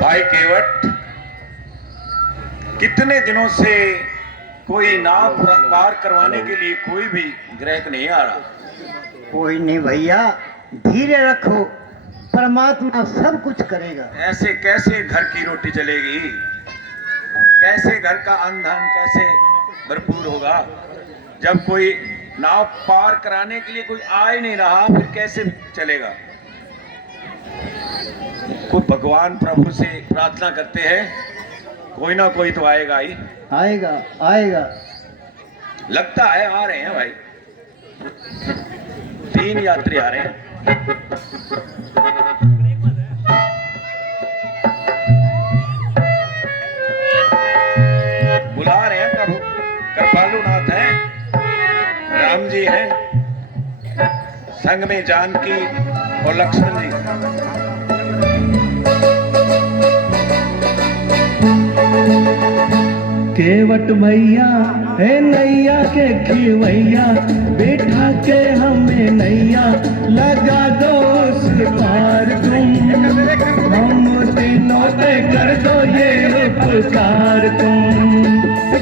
भाई केवट, कितने दिनों से कोई नाव पार करवाने के लिए कोई भी ग्राहक नहीं आ रहा। कोई नहीं भैया, धीरे रखो, परमात्मा सब कुछ करेगा। ऐसे कैसे घर की रोटी चलेगी? कैसे घर का अन्न धन कैसे भरपूर होगा? जब कोई नाव पार कराने के लिए कोई आ ही नहीं रहा, फिर कैसे चलेगा? कोई भगवान प्रभु से प्रार्थना करते हैं, कोई ना कोई तो आएगा ही। आएगा आएगा। लगता है आ रहे हैं भाई, 3 यात्री आ रहे हैं। बुला रहे हैं प्रभु। कृपालुनाथ हैं, राम जी हैं, संग में जानकी और लक्ष्मण जी। केवट भैया है नैया के खिवैया, बैठा के हमें नैया लगा दो उस पार तुम, हम तीनों पे कर दो ये उपकार तुम।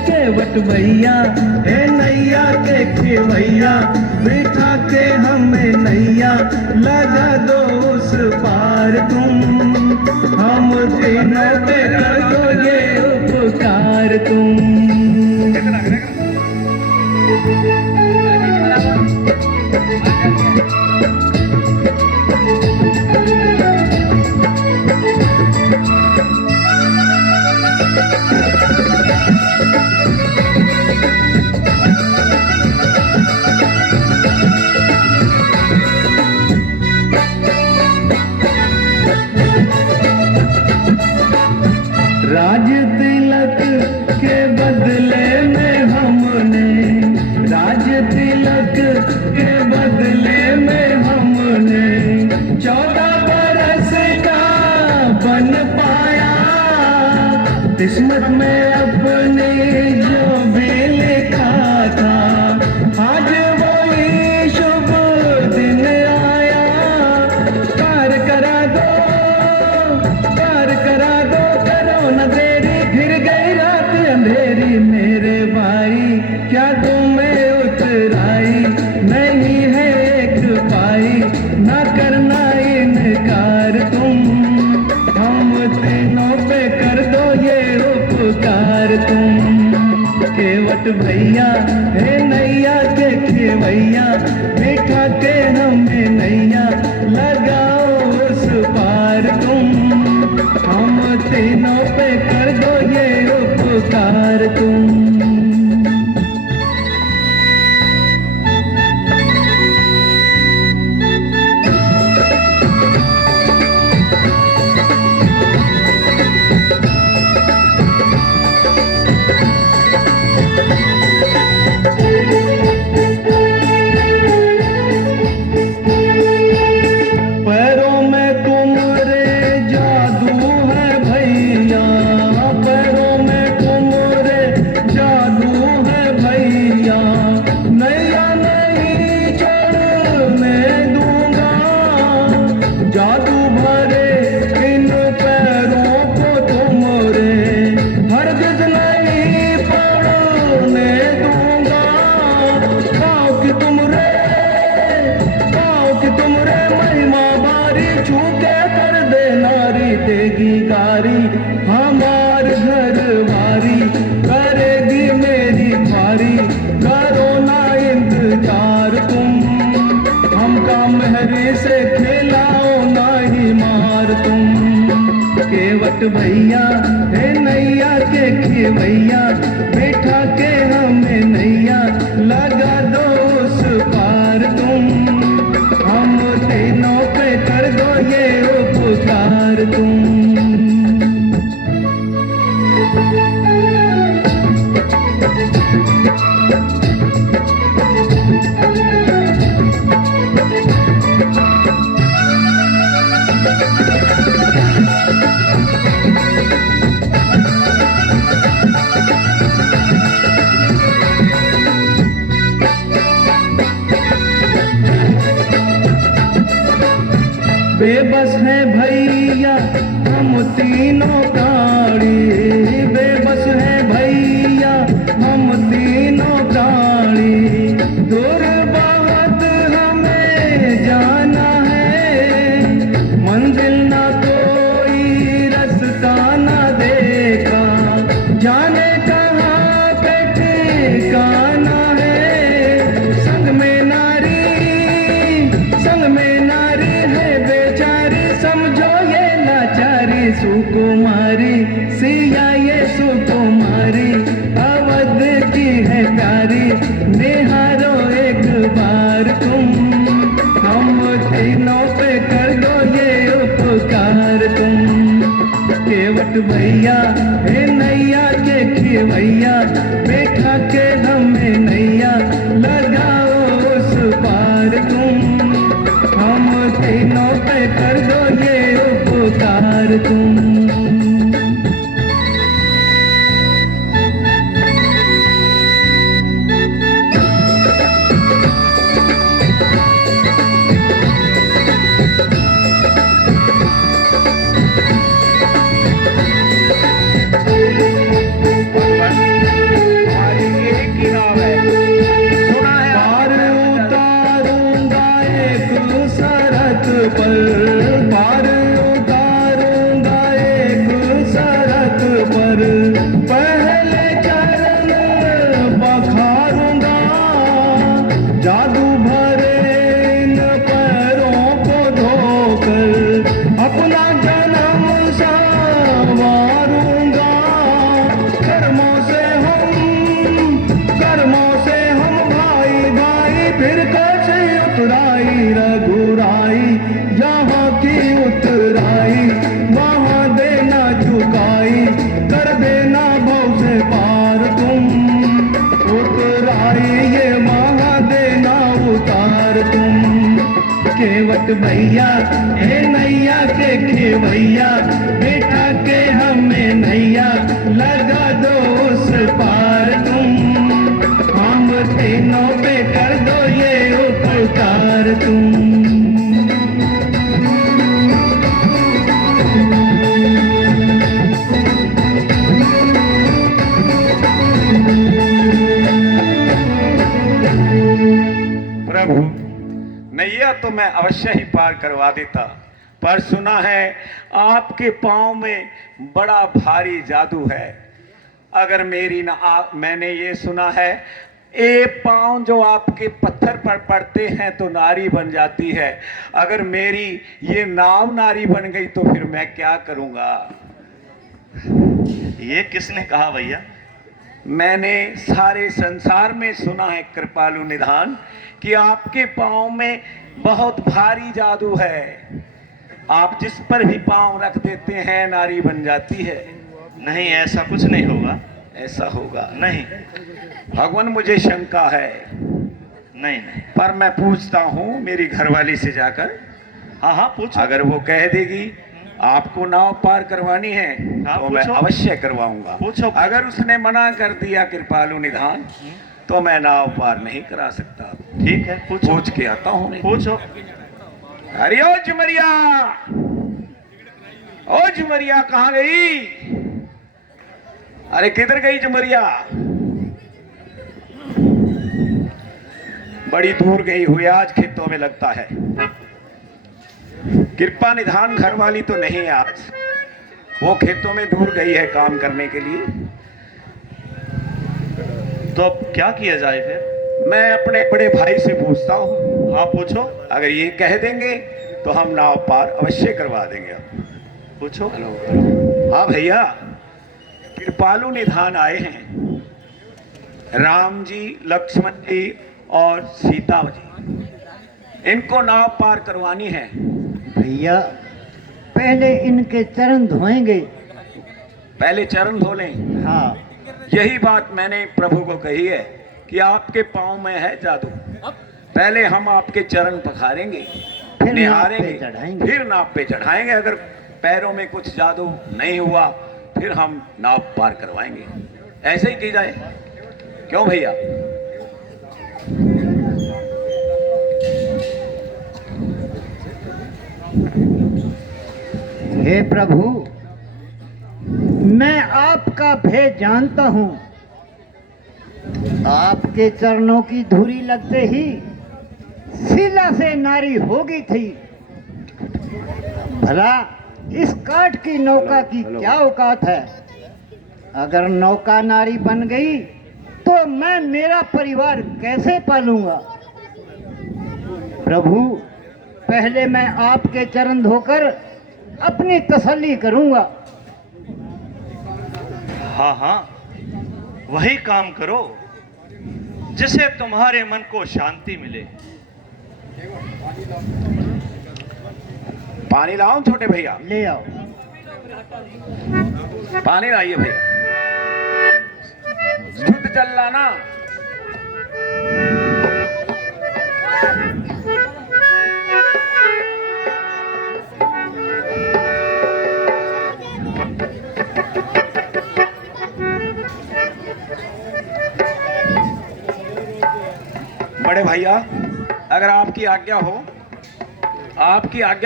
केवट भैया है नैया के खिवैया, बैठा के हमें नैया लगा दो उस पार तुम, हम तीनों पे कर दो ये उपकार तुम। राज तिलक के बदले में हमने, राज तिलक के बदले में हमने 14 बरस का बन पाया, किस्मत में अपने जो भी लिखा था, आज वही शुभ दिन आया। पार करा दो, पार करा दो, करो न देरी, फिर गई रात अंधेरी। मेरे भाई क्या तुम्हें उतराई नहीं है एक पाई, ना करना इनकार तुम, हम तीनों पे कर दो ये उपकार तुम। केवट भैया है नैया के खिवैया, बैठा के हमें नैया लगाओ उस पार तुम, हम तीनों पे कर दो ये उपकार तुम। पैरों में तुम्हारे जादू है भैया, पैरों में तुम्हारे जादू है भैया, नैया नहीं छोड़ने दूंगा, जादू भरे इन पैरों को तुम्हारे हरगिज नहीं पड़ने दूंगा। पाँव की तुमरे, पाँव की तुमरे महिमा बारी, छू के कर दे नारी, देगी गारी हमार घर वारी, करेगी मेरी भारी, करो ना इंतजार तुम, हमका मेहरी से खिलाओ ना ही मार तुम। केवट भैया है नैया के खिवैया, बैठा के हमें नैया लगा दो उस पार तुम, हम तीनों पे कर दो ये उपकार तुम। बेबस है भैया हम तीनों प्राणी, बेबस है भैया हम तीनों प्राणी। दूर बहुत हमें जाना है, मंजिल ना कोई रास्ता ना देखा, जाने कहाँ पे ठिकाना है। संग में नारी है बेचारी, समझो ये लाचारी। सुकुमारी सिया ये सुकुमारी, अवध की है प्यारी, निहारो एक बार तुम। हम तीनों पे कर दो ये उपकार तुम। केवट भैया हे नैया के खिवैया, बैठा के हमें नैया, लगाओ उस पार तुम। हम तीनों पे कर दो ये उपकार तुम। हमारी एक ही नाव है, सुना है पार उतारूंगा एक शरत पर, पार उतारूंगा एक शरत पर। पहले चरण बखारूंगा, जादू भरे इन पैरों को धोकर, अपना जन्म संवारूंगा। कर्मों से हम भाई भाई, फिर कैसे उतराई रघुराई, यहाँ की उतराई वहाँ देना झुकाई, कर देना भव से पार तुम। उतराई ये वहाँ देना उतार तुम। केवट भैया हे नैया के खिवैया, बैठा के हमें नैया, लगा दो उस पार तुम। हम तीनों पे कर दो ये उपकार तुम। प्रभु, नैया तो मैं अवश्य ही पार करवा देता, पर सुना है आपके पांव में बड़ा भारी जादू है। अगर मेरी मैंने ये सुना है, ये पांव जो आपके पत्थर पर पड़ते हैं तो नारी बन जाती है। अगर मेरी ये नाव नारी बन गई तो फिर मैं क्या करूंगा? ये किसने कहा भैया? मैंने सारे संसार में सुना है कृपालु निधान कि आपके पांव में बहुत भारी जादू है। आप जिस पर भी पांव रख देते हैं नारी बन जाती है। नहीं, ऐसा कुछ नहीं होगा। ऐसा होगा नहीं भगवान, मुझे शंका है, नहीं नहीं। पर मैं पूछता हूँ मेरी घरवाली से जाकर। हाँ हाँ पूछो। अगर वो कह देगी आपको नाव पार करवानी है हाँ, तो मैं पूछो। अवश्य करवाऊंगा। पूछो। अगर उसने मना कर दिया कृपालु निधान तो मैं नाव पार नहीं करा सकता। ठीक है, पूछो। पूछ के आता हूँ मैं। पूछो। अरे ओ जुमरिया, ओ जुमरिया कहाँ गई? अरे किधर गई जुमरिया? बड़ी दूर गई हुई आज, खेतों में लगता है। कृपा निधान घर वाली तो नहीं है आज, वो खेतों में दूर गई है काम करने के लिए। तो अब क्या किया जाए फिर? मैं अपने बड़े भाई से पूछता हूँ। हाँ पूछो। अगर ये कह देंगे तो हम नाव पार अवश्य करवा देंगे। पूछो। हाँ भैया, कृपालु निधान आए हैं, राम जी, लक्ष्मण जी और सीता जी, इनको नाव पार करवानी है। भैया पहले इनके चरण धोएंगे। पहले चरण धो लें। हाँ, यही बात मैंने प्रभु को कही है कि आपके पांव में है जादू। पहले हम आपके चरण पखारेंगे, फिर निहारेंगे, नाव पे चढ़ाएंगे। फिर नाव पे चढ़ाएंगे। अगर पैरों में कुछ जादू नहीं हुआ फिर हम नाव पार करवाएंगे। ऐसे ही की जाए, क्यों भैया? हे प्रभु, मैं आपका भेद जानता हूँ। आपके चरणों की धूली लगते ही शीला से नारी हो गई थी। भला इस काठ की नौका की क्या औकात है? अगर नौका नारी बन गई तो मैं मेरा परिवार कैसे पालूंगा? प्रभु, पहले मैं आपके चरण धोकर अपनी तसल्ली करूंगा। हाँ हाँ, वही काम करो जिससे तुम्हारे मन को शांति मिले। पानी लाऊं छोटे भैया? ले आओ। पानी लाइए भैया, शुद्ध जल लाना। बड़े भैया, अगर आपकी आज्ञा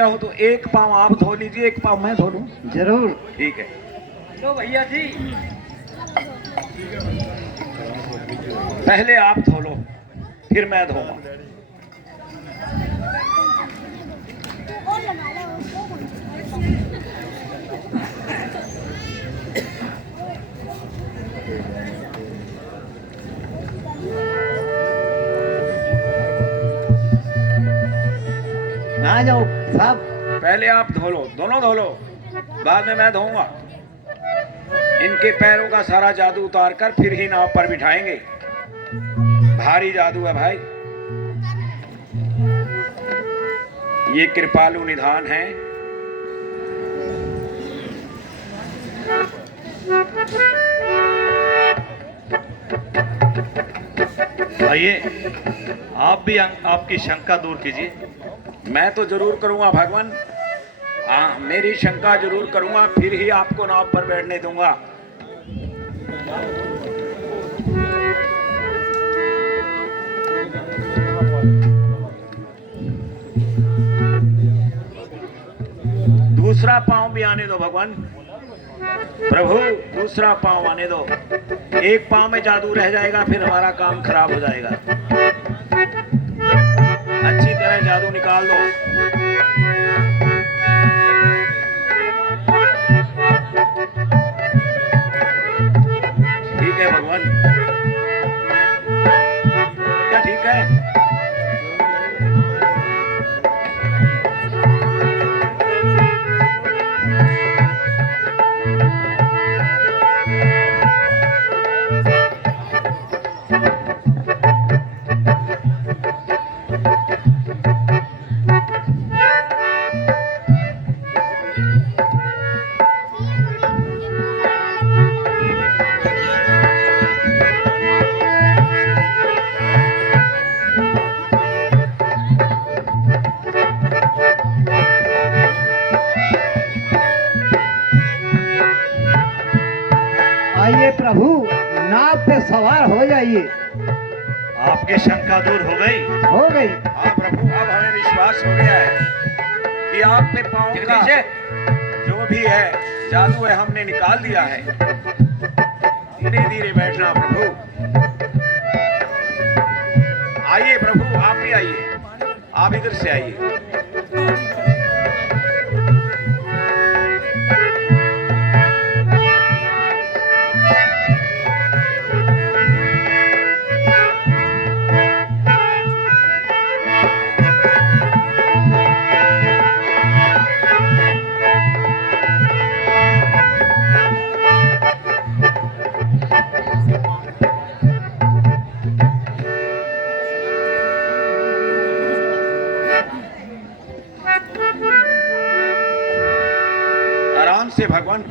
हो तो एक पाँव आप धो लीजिए, एक पाँव मैं धो लूं। जरूर। ठीक है। लो भैया जी। पहले आप धो लो, फिर मैं धोऊंगा। आ जाओ साहब। पहले आप धो लो, दोनों धो लो, बाद में मैं धोऊंगा। इनके पैरों का सारा जादू उतार कर फिर ही नाव पर बिठाएंगे। भारी जादू है भाई, ये कृपालु निधान है। आइए, आप भी आपकी शंका दूर कीजिए। मैं तो जरूर करूंगा भगवान, मेरी शंका जरूर करूंगा, फिर ही आपको नाव पर बैठने दूंगा। दूसरा पांव भी आने दो भगवान, प्रभु दूसरा पांव आने दो। एक पांव में जादू रह जाएगा, फिर हमारा काम खराब हो जाएगा। अच्छी तरह जादू निकाल दो। ठीक है भगवान, क्या ठीक है? आइए प्रभु, नाव पे सवार हो जाइए। आपकी शंका दूर हो गई? हो गई। हाँ प्रभु, अब हमें विश्वास हो गया है कि आप पे पाँव का जो भी है जादू है हमने निकाल दिया है। धीरे धीरे बैठना प्रभु। आइए प्रभु, आप भी आइए, आप इधर से आइए। आराम से भगवान,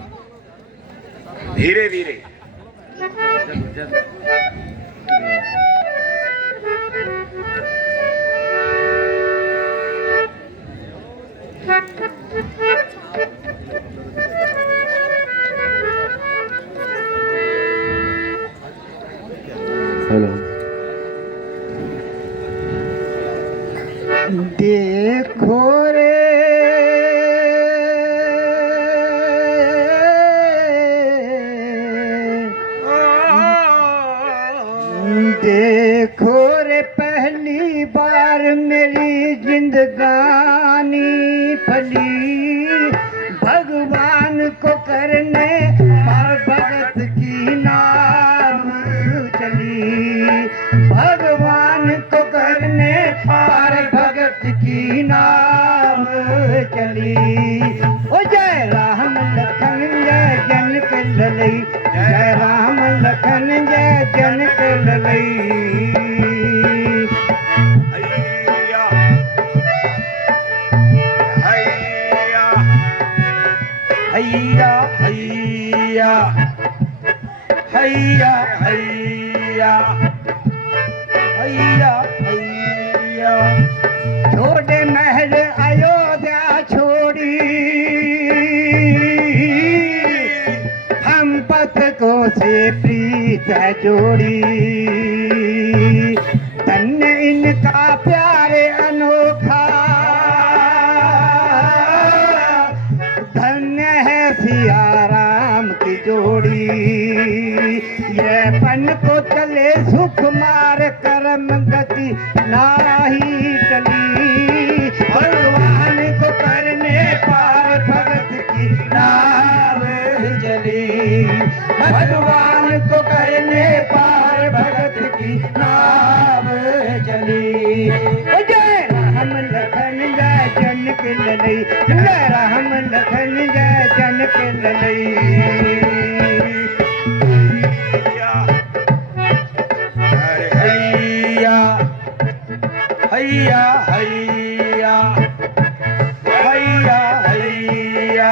धीरे धीरे। हेलो। देखो रे हैया हैया हैया हैया हैया हैया। छोड़े महल अयोध्या छोड़ी, हम पथकों से प्रीत है जोड़ी। धन्य इनका प्यारे अनोखा, धन्य है सिया राम की जोड़ी। ये पन को चले सुख मार करम गति नाही चली। भगवान को करने पार भगत की नाव चली। भगवान को करने पार भगत की नाव चली। जय राम लखन जय जनक ललई, जय राम लखन जय जनक ललई। हैया हैया हैया हैया।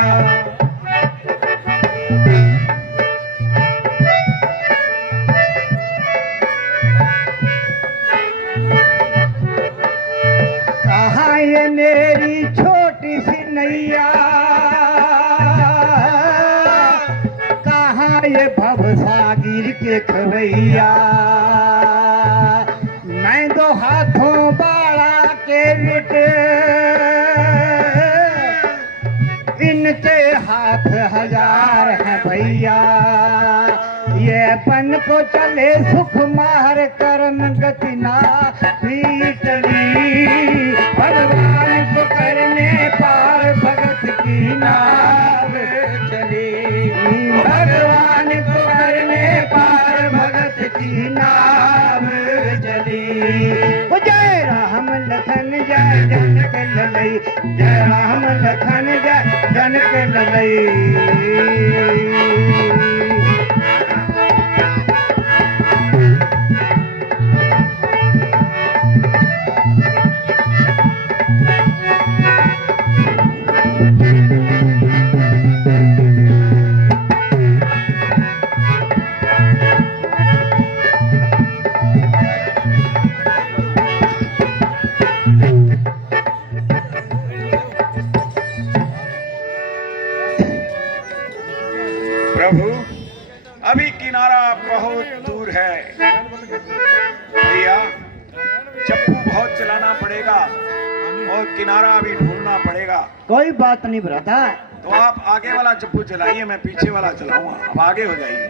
कहाँ ये मेरी छोटी सी नैया, कहाँ ये भवसागर के खवैया। मैं दो हाथों बाड़ा के बिट, इनके हाथ हजार हैं भैया। ये पन को चले सुख मार करम गति ना चली। भगवान को करने पार भगत की नाव चली। भगवान को करने पार भगत की नाव चली। जय राम लखन जय जनक ललई, जय राम लखन जय जनक ललई। प्रभु अभी किनारा बहुत दूर है भैया, चप्पू बहुत चलाना पड़ेगा और किनारा अभी ढूंढना पड़ेगा। कोई बात नहीं ब्रदर, तो आप आगे वाला चप्पू चलाइए, मैं पीछे वाला चलाऊंगा। अब आगे हो जाइए।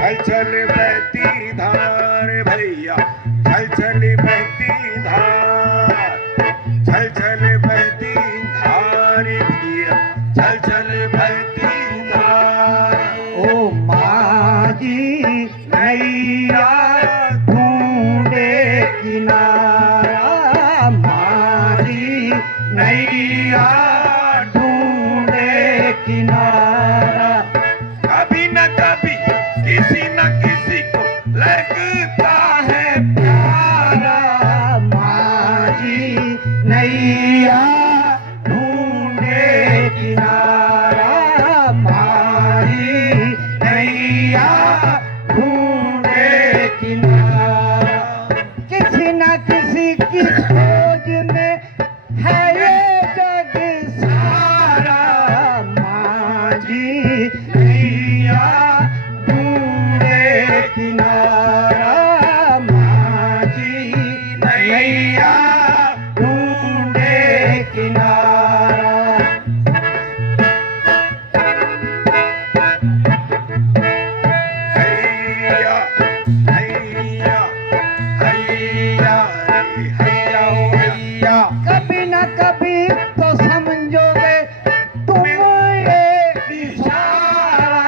चल चल बहती धार भैया, चल चल बहती धार, चल चल बहती धार भैया, चल चल बहती धार। ओ माजी नैया ढूंढे किनारा, माजी नैया ढूंढे किनारा। कभी न कभी किसी न किसी को लगता है प्यारा। माजी नैया ढूंढे किनारा, माजी नैया ढूंढे किनारा। किसी न किसी की खोज में है ये जग सारा। माजी नैया ढूंढे किनारा, माजी नैया ढूंढे किनारा। हैया हैया हैया हैया ओ हैया। कभी न कभी तो समझोगे तुम ये इशारा।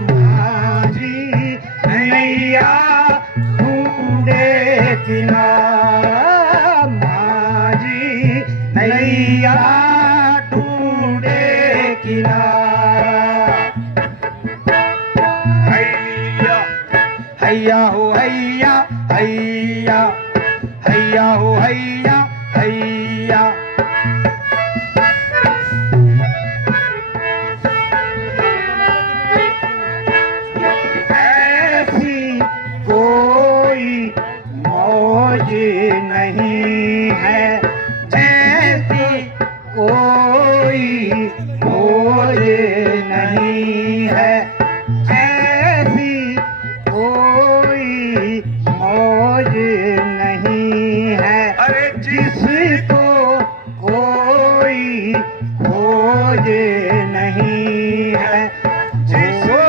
माजी नैया ढूंढे किनारा, माजी नैया ढूंढे किनारा। हैया हैया हो हैया हैया हैया हो हैया हैया। ऐसी कोई मौज नहीं है, ऐसी कोई मौज नहीं है, ऐसी कोई मौज नहीं है, अरे जिसको कोई खोज नहीं है, जिसको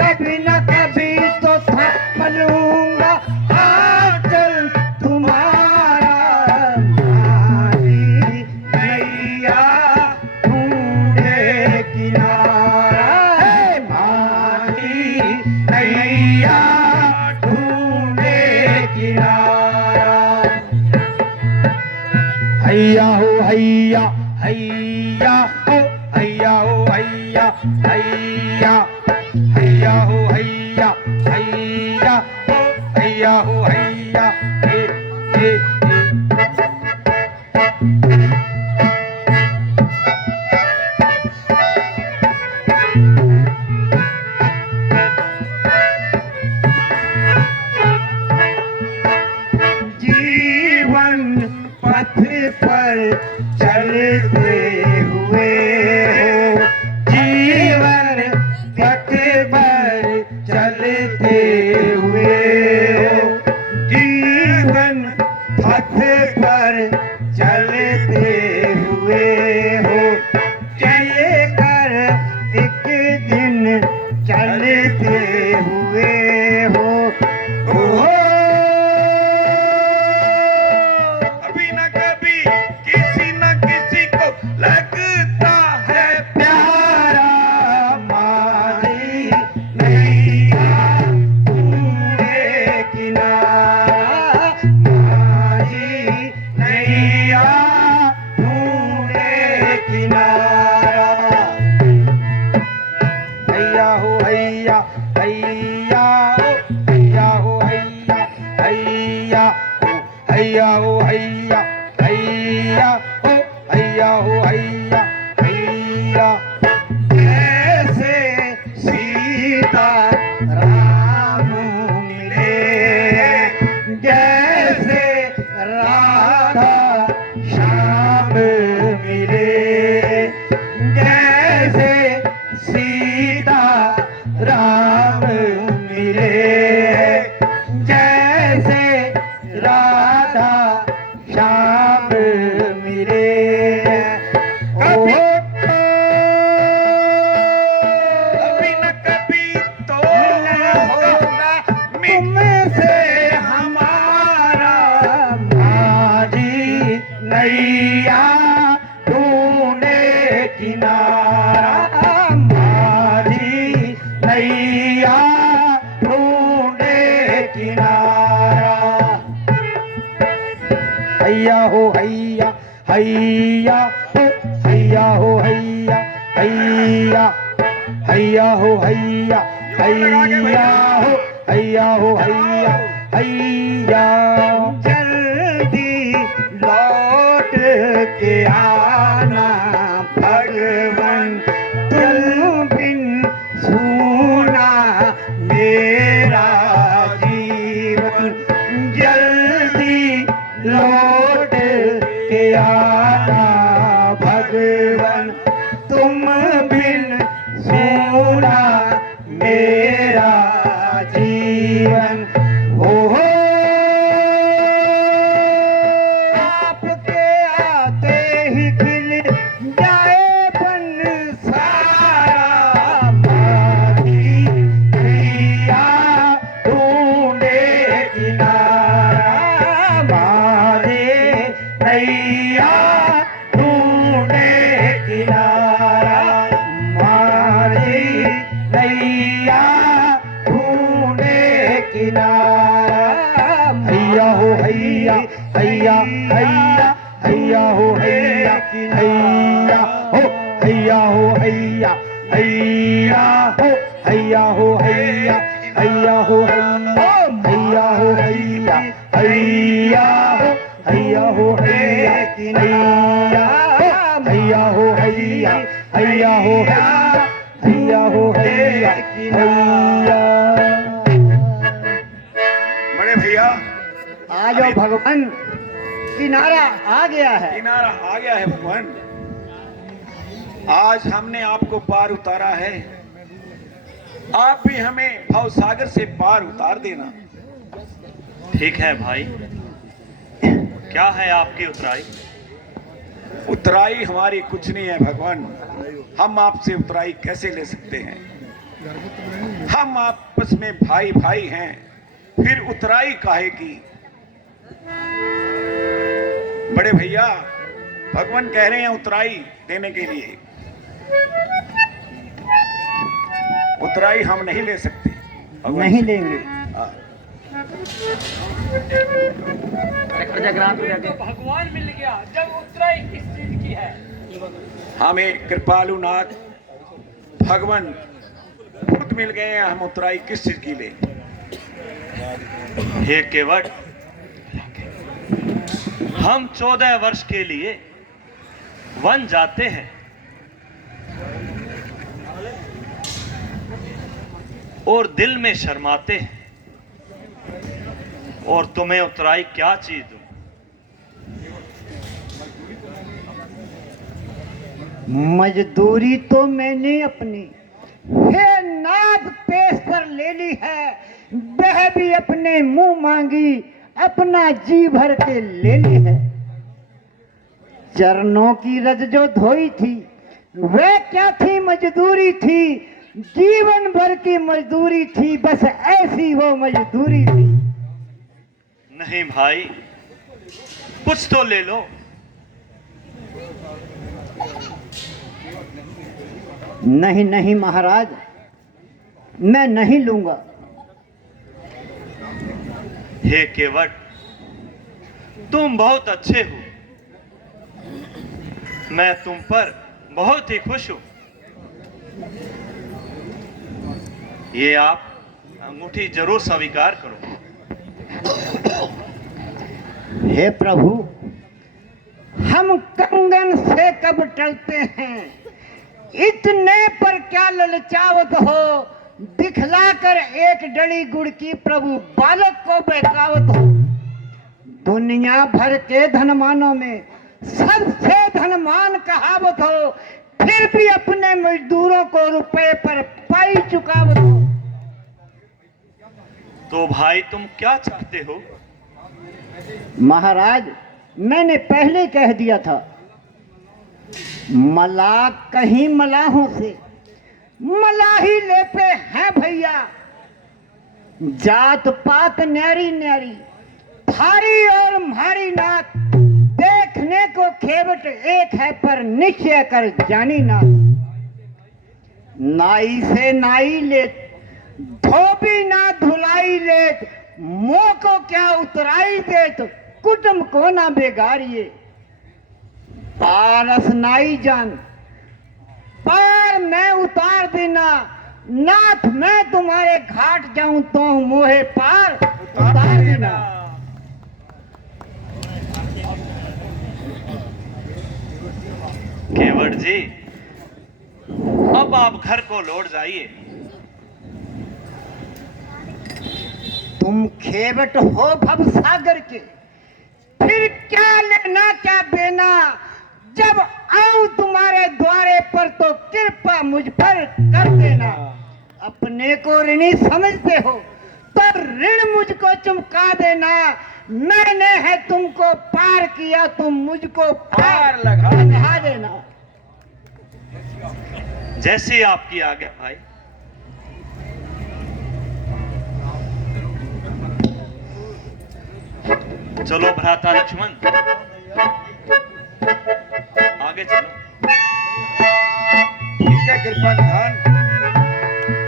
कभी न कभी तो थाम लूंगा आंचल तुम्हारा, मारी नैया ढूंढे किनारा, है मारी नैया ढूंढे किनारा। हैया हो हैया हैया हो हैया हो हैया हैया हैया हो हैया हैया हो हैया हो हैया हे हे हे। जीवन पथ पर चलते हुए हो, जीवन पथ पर चलते हुए हो, जीवन पथ पर चलते हुए हो, चले कर एक दिन चलते हुए हो, कभी न कभी किसी न किसी को लगता है प्यारा, मारी नैया ढूंढे किनारा, मारी नैया ढूंढे किनारा। हैया हो हैया हैया हो हैया हो हैया हैया हो हैया हो हैया हैया हो हैया हो हैया हैया। जैसे सीता राम मिले, जैसे राधा श्याम मिले, जैसे सीता राम मिले, जैसे राधा श्याम मिले, कभी न कभी तो होगा तुमसे हमारा, माझी नैया ढूंढे किनारा, माझी नैया ढूंढे किनारा। हैया हो हैया हैया हो हैया हो हैया हैया हैया हो हैया हैया हो हैया हो हैया हैया। जल्दी लौट के आना भगवन, तुम बिन सूना मेरा जीवन, जल्दी लौट के आना भगवन, तुम बिन सूना मेरा जीवन। हो आपके आते ही खिल जाए बन सारा, मारी नैया ढूंढे किनारा, मारी नैया ढूंढे किनारा, मारी नैया ढूंढे किनारा। हैया हो हैया हैया हैया हैया हो हैया हैया हो हैया हो हैया हैया हो हैया हो हैया हैया हो हैया हो हैया हैया हो हैया हो हैया हैया हो हैया हैया हो हैया हो हैया हैया। बड़े भैया आ जाओ भगवान, किनारा आ गया है। किनारा आ गया है भगवान। आज हमने आपको पार उतारा है, आप भी हमें भव सागर से पार उतार देना। ठीक है भाई, क्या है आपकी उतराई? उतराई हमारी कुछ नहीं है भगवान, हम आपसे उतराई कैसे ले सकते हैं? हम आपस में भाई भाई हैं, फिर उतराई काहे की? बड़े भैया भगवान कह रहे हैं उतराई देने के लिए। उतराई हम नहीं ले सकते भगवान नहीं से। लेंगे। हाँ। भगवान मिल गया जब उतराई किस चीज की है? हमें कृपालु नाथ भगवान खुद मिल गए हैं, हम उतराई किस चीज की ले? हे केवट, हम 14 वर्ष के लिए वन जाते हैं और दिल में शर्माते हैं, और तुम्हें उतराई क्या चीज दूं? मजदूरी तो मैंने अपनी हे नाथ पेश पर ले ली है, वह भी अपने मुंह मांगी अपना जी भर के ले ली है। चरणों की रज जो धोई थी वह क्या थी? मजदूरी थी, जीवन भर की मजदूरी थी, बस ऐसी वो मजदूरी थी। नहीं भाई, कुछ तो ले लो। नहीं नहीं महाराज, मैं नहीं लूंगा। हे केवट, तुम बहुत अच्छे हो, मैं तुम पर बहुत ही खुश हूं। ये आप अंगूठी जरूर स्वीकार करो। हे प्रभु, हम कंगन से कब टलते हैं, इतने पर क्या ललचावत हो, दिखलाकर एक डली गुड़ की प्रभु बालक को बहकावत हो। दुनिया भर के धनवानों में सबसे धनवान कहावत हो, फिर भी अपने मजदूरों को रुपए पर पाई चुकावत हो। तो भाई तुम क्या चाहते हो? महाराज, मैंने पहले कह दिया था, मलाह कहीं मलाहों से मलाही लेते हैं भैया। जात पात न्यारी न्यारी, थारी और म्हारी नात, देखने को खेवट एक है पर निश्चय कर जानी नात। नाई से नाई लेत, धोबी ना धुलाई लेत, मोह को क्या उतराई देत, कुटुम को ना बेगारिए। पारस नाई जान, पार मैं उतार देना, नाथ मैं तुम्हारे घाट जाऊं तो मोहे पार उतार देना। केवट जी, अब आप घर को लौट जाइए। तुम खेवट हो भव सागर के, फिर क्या लेना क्या देना, जब आऊं तुम्हारे द्वारे पर तो कृपा मुझ पर कर देना। अपने को ऋणी समझते हो तो ऋण मुझको चुमका देना, मैंने है तुमको पार किया, तुम मुझको पार लगा देना। जैसे आपकी आज्ञा भाई। चलो भ्राता लक्ष्मण, आगे चलो। ठीक है कृपा निधान,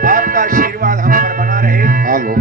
आपका आशीर्वाद हम पर बना रहे। हेलो।